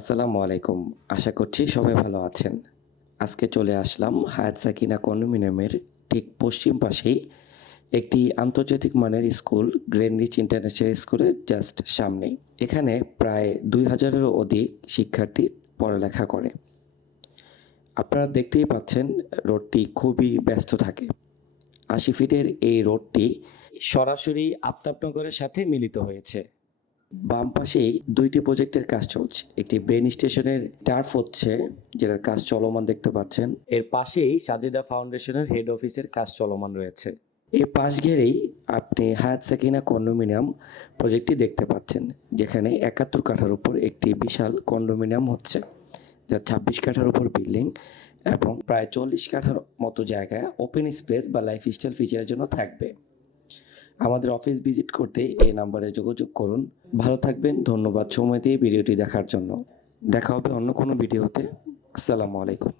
আসসালামু আলাইকুম। আশা করছি সবাই ভালো আছেন। আজকে চলে আসলাম হায়াত সাকিনা কন্ডোমিনিয়ামের ঠিক পশ্চিম পাশেই একটি আন্তর্জাতিক মানের স্কুল গ্রেনরিচ ইন্টারন্যাশনাল স্কুলের জাস্ট সামনেই। এখানে প্রায় ২,০০০-এরও অধিক শিক্ষার্থী পড়ালেখা করে। আপনারা দেখতেই পাচ্ছেন রোডটি খুবই ব্যস্ত থাকে। ৮০ ফিটের এই রোডটি সরাসরি আফতাবনগরের সাথে মিলিত হয়েছে। বাম পাশেই ২টি প্রজেক্টের কাজ চলছে। একটি ব্রেন স্টেশনের টার্ফ হচ্ছে, যেটার কাজ চলমান দেখতে পাচ্ছেন। এর পাশেই সাজেদা ফাউন্ডেশনের হেড অফিসের কাজ চলমান রয়েছে। এর পাশ ঘেরেই আপনি হায়াত সাকিনা কন্ডোমিনিয়াম প্রজেক্টটি দেখতে পাচ্ছেন, যেখানে ৭১ কাঠার উপর একটি বিশাল কন্ডোমিনিয়াম হচ্ছে, যা ২৬ কাঠার উপর বিল্ডিং এবং প্রায় ৪০ কাঠার মতো জায়গায় ওপেন স্পেস বা লাইফস্টাইল ফিচারের জন্য থাকবে। আমাদের অফিস ভিজিট করতে এই নাম্বারে যোগাযোগ করুন। ভালো থাকবেন। ধন্যবাদ সময় দিয়ে ভিডিওটি দেখার জন্য। দেখা হবে অন্য কোনো ভিডিওতে। আসসালামু আলাইকুম।